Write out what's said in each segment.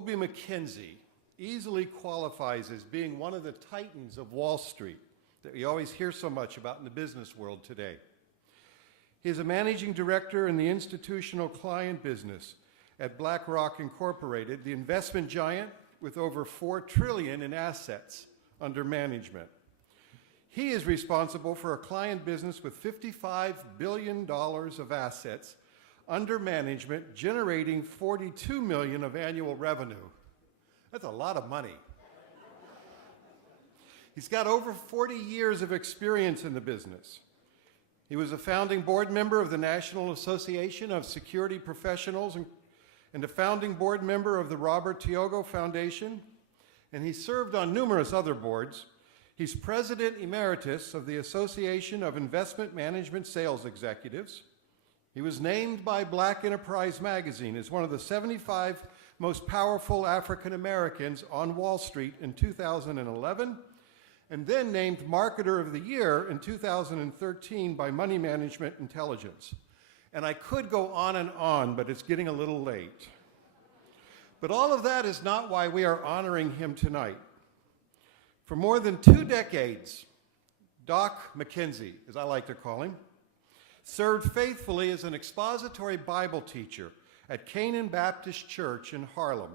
Obie McKenzie easily qualifies as being one of the titans of Wall Street that we always hear so much about in the business world today. He is a managing director in the institutional client business at BlackRock Incorporated, the investment giant with over $4 trillion in assets under management. He is responsible for a client business with $55 billion of assets under management, generating $42 million of annual revenue. That's a lot of money. He's got over 40 years of experience in the business. He was a founding board member of the National Association of Security Professionals and a founding board member of the Robert Tiogo Foundation, and he served on numerous other boards. He's president emeritus of the Association of Investment Management Sales Executives. He was named by Black Enterprise magazine as one of the 75 most powerful African Americans on Wall Street in 2011, and then named Marketer of the Year in 2013 by Money Management Intelligence. And I could go on, but it's getting a little late. But all of that is not why we are honoring him tonight. For more than 2 decades, Doc McKenzie, as I like to call him, served faithfully as an expository Bible teacher at Canaan Baptist Church in Harlem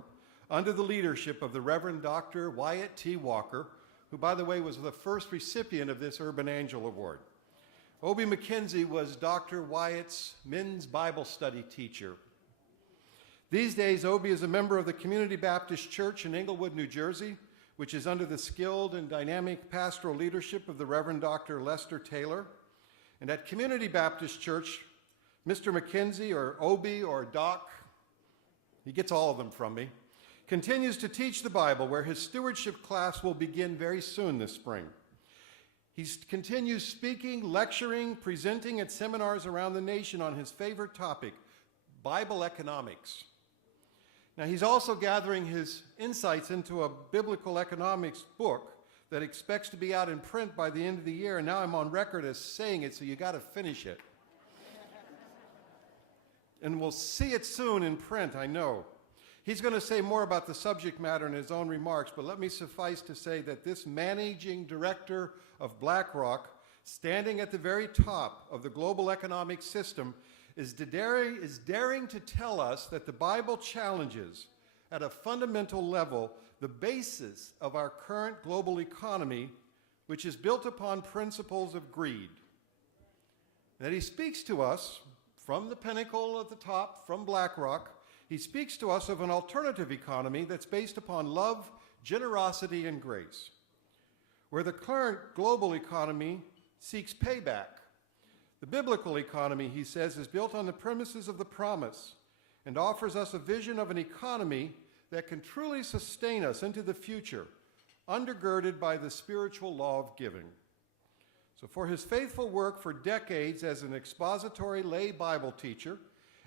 under the leadership of the Reverend Dr. Wyatt T. Walker, who, by the way, was the first recipient of this Urban Angel Award. Obie McKenzie was Dr. Wyatt's men's Bible study teacher. These days, Obie is a member of the Community Baptist Church in Englewood, New Jersey, which is under the skilled and dynamic pastoral leadership of the Reverend Dr. Lester Taylor. And at Community Baptist Church, Mr. McKenzie, or Obie, or Doc, he gets all of them from me, continues to teach the Bible, where his stewardship class will begin very soon this spring. He continues speaking, lecturing, presenting at seminars around the nation on his favorite topic, Bible economics. Now, he's also gathering his insights into a biblical economics book that expects to be out in print by the end of the year, and now I'm on record as saying it, so you got to finish it. And we'll see it soon in print, I know. He's going to say more about the subject matter in his own remarks, but let me suffice to say that this managing director of BlackRock, standing at the very top of the global economic system, is daring to tell us that the Bible challenges at a fundamental level the basis of our current global economy, which is built upon principles of greed. That he speaks to us from the pinnacle at the top, from BlackRock. He speaks to us of an alternative economy that's based upon love, generosity, and grace, where the current global economy seeks payback. The biblical economy, he says, is built on the premises of the promise and offers us a vision of an economy that can truly sustain us into the future, undergirded by the spiritual law of giving. So for his faithful work for decades as an expository lay Bible teacher,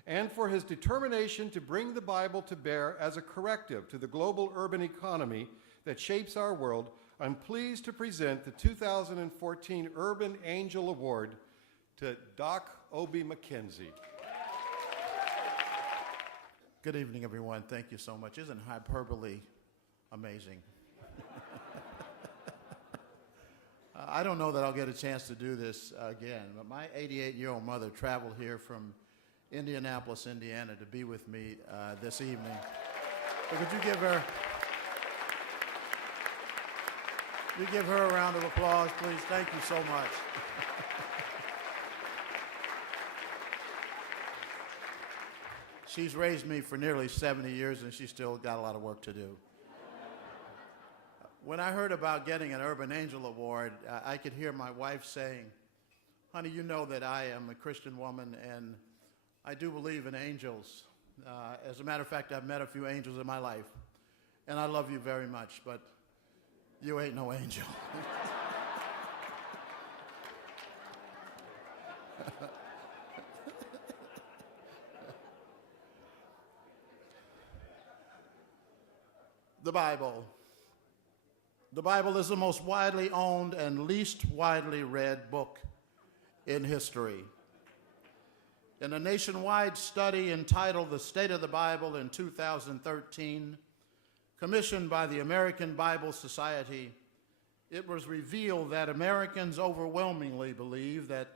and for his determination to bring the Bible to bear as a corrective to the global urban economy that shapes our world, I'm pleased to present the 2014 Urban Angel Award to Doc Obie McKenzie. Good evening, everyone. Thank you so much. Isn't hyperbole amazing? I don't know that I'll get a chance to do this again, but my 88-year-old mother traveled here from Indianapolis, Indiana, to be with me this evening. So could you give her a round of applause, please? Thank you so much. She's raised me for nearly 70 years, and she's still got a lot of work to do. When I heard about getting an Urban Angel Award, I could hear my wife saying, "Honey, you know that I am a Christian woman, and I do believe in angels. As a matter of fact, I've met a few angels in my life, and I love you very much, but you ain't no angel." The Bible. The Bible is the most widely owned and least widely read book in history. In a nationwide study entitled The State of the Bible in 2013, commissioned by the American Bible Society, it was revealed that Americans overwhelmingly believe that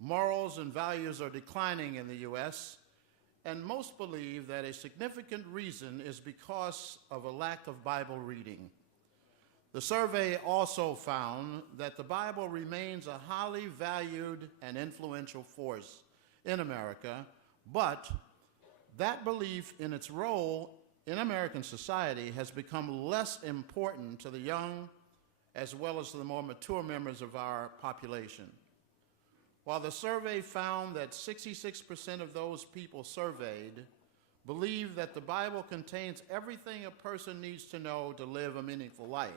morals and values are declining in the U.S., and most believe that a significant reason is because of a lack of Bible reading. The survey also found that the Bible remains a highly valued and influential force in America, but that belief in its role in American society has become less important to the young as well as to the more mature members of our population. While the survey found that 66% of those people surveyed believe that the Bible contains everything a person needs to know to live a meaningful life,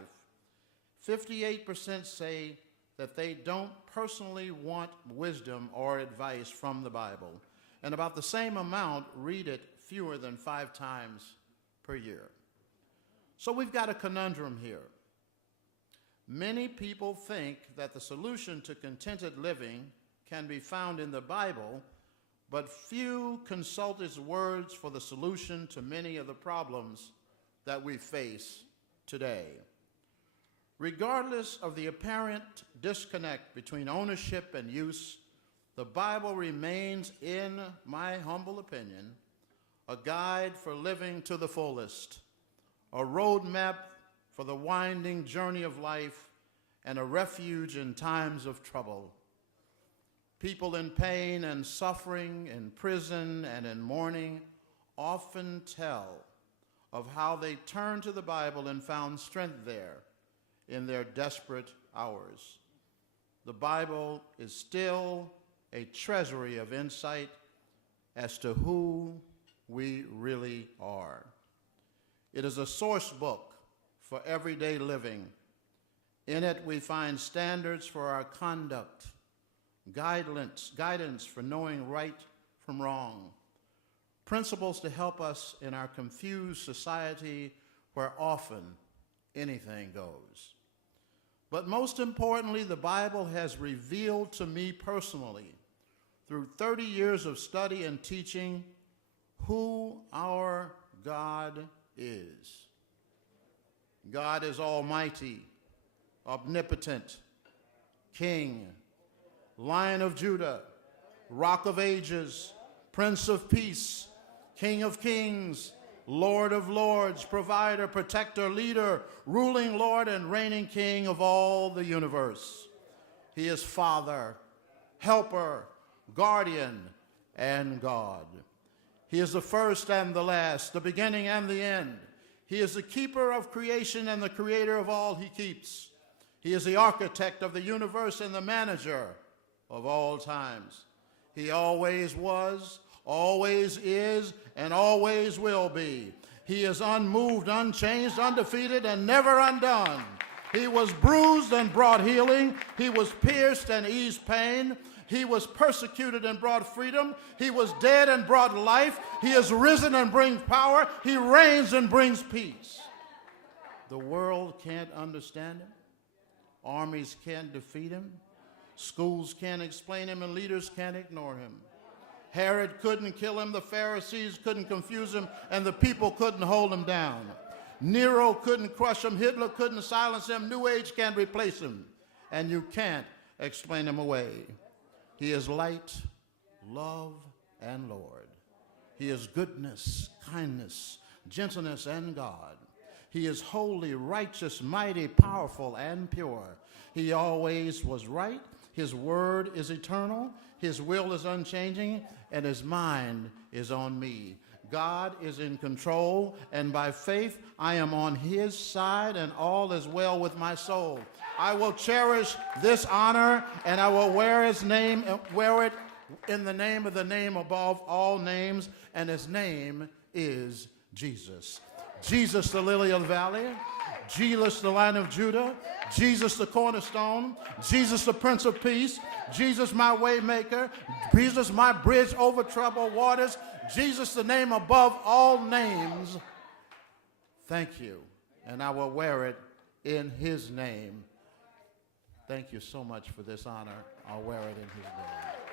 58% say that they don't personally want wisdom or advice from the Bible, and about the same amount read it fewer than 5 times per year. So we've got a conundrum here. Many people think that the solution to contented living can be found in the Bible, but few consult its words for the solution to many of the problems that we face today. Regardless of the apparent disconnect between ownership and use, the Bible remains, in my humble opinion, a guide for living to the fullest, a roadmap for the winding journey of life, and a refuge in times of trouble. People in pain and suffering, in prison and in mourning, often tell of how they turned to the Bible and found strength there in their desperate hours. The Bible is still a treasury of insight as to who we really are. It is a source book for everyday living. In it, we find standards for our conduct, guidance for knowing right from wrong, principles to help us in our confused society where often anything goes. But most importantly, the Bible has revealed to me personally, through 30 years of study and teaching, who our God is. God is almighty, omnipotent, King, Lion of Judah, Rock of Ages, Prince of Peace, King of Kings, Lord of Lords, provider, protector, leader, ruling Lord, and reigning King of all the universe. He is Father, Helper, Guardian, and God. He is the first and the last, the beginning and the end. He is the keeper of creation and the creator of all he keeps. He is the architect of the universe and the manager of all times. He always was, always is, and always will be. He is unmoved, unchanged, undefeated, and never undone. He was bruised and brought healing. He was pierced and eased pain. He was persecuted and brought freedom. He was dead and brought life. He is risen and brings power. He reigns and brings peace. The world can't understand him. Armies can't defeat him. Schools can't explain him, and leaders can't ignore him. Herod couldn't kill him, the Pharisees couldn't confuse him, and the people couldn't hold him down. Nero couldn't crush him, Hitler couldn't silence him, New Age can't replace him, and you can't explain him away. He is light, love, and Lord. He is goodness, kindness, gentleness, and God. He is holy, righteous, mighty, powerful, and pure. He always was right. His word is eternal. His will is unchanging, and his mind is on me. God is in control, and by faith I am on his side, and all is well with my soul. I will cherish this honor, and I will wear his name, wear it in the name of the name above all names, and his name is Jesus. Jesus, the lily of the valley. Jesus, the Lion of Judah. Jesus, the cornerstone. Jesus, the Prince of Peace. Jesus, my way maker. Jesus, my bridge over troubled waters. Jesus, the name above all names. Thank you, and I will wear it in his name. Thank you so much for this honor. I'll wear it in his name.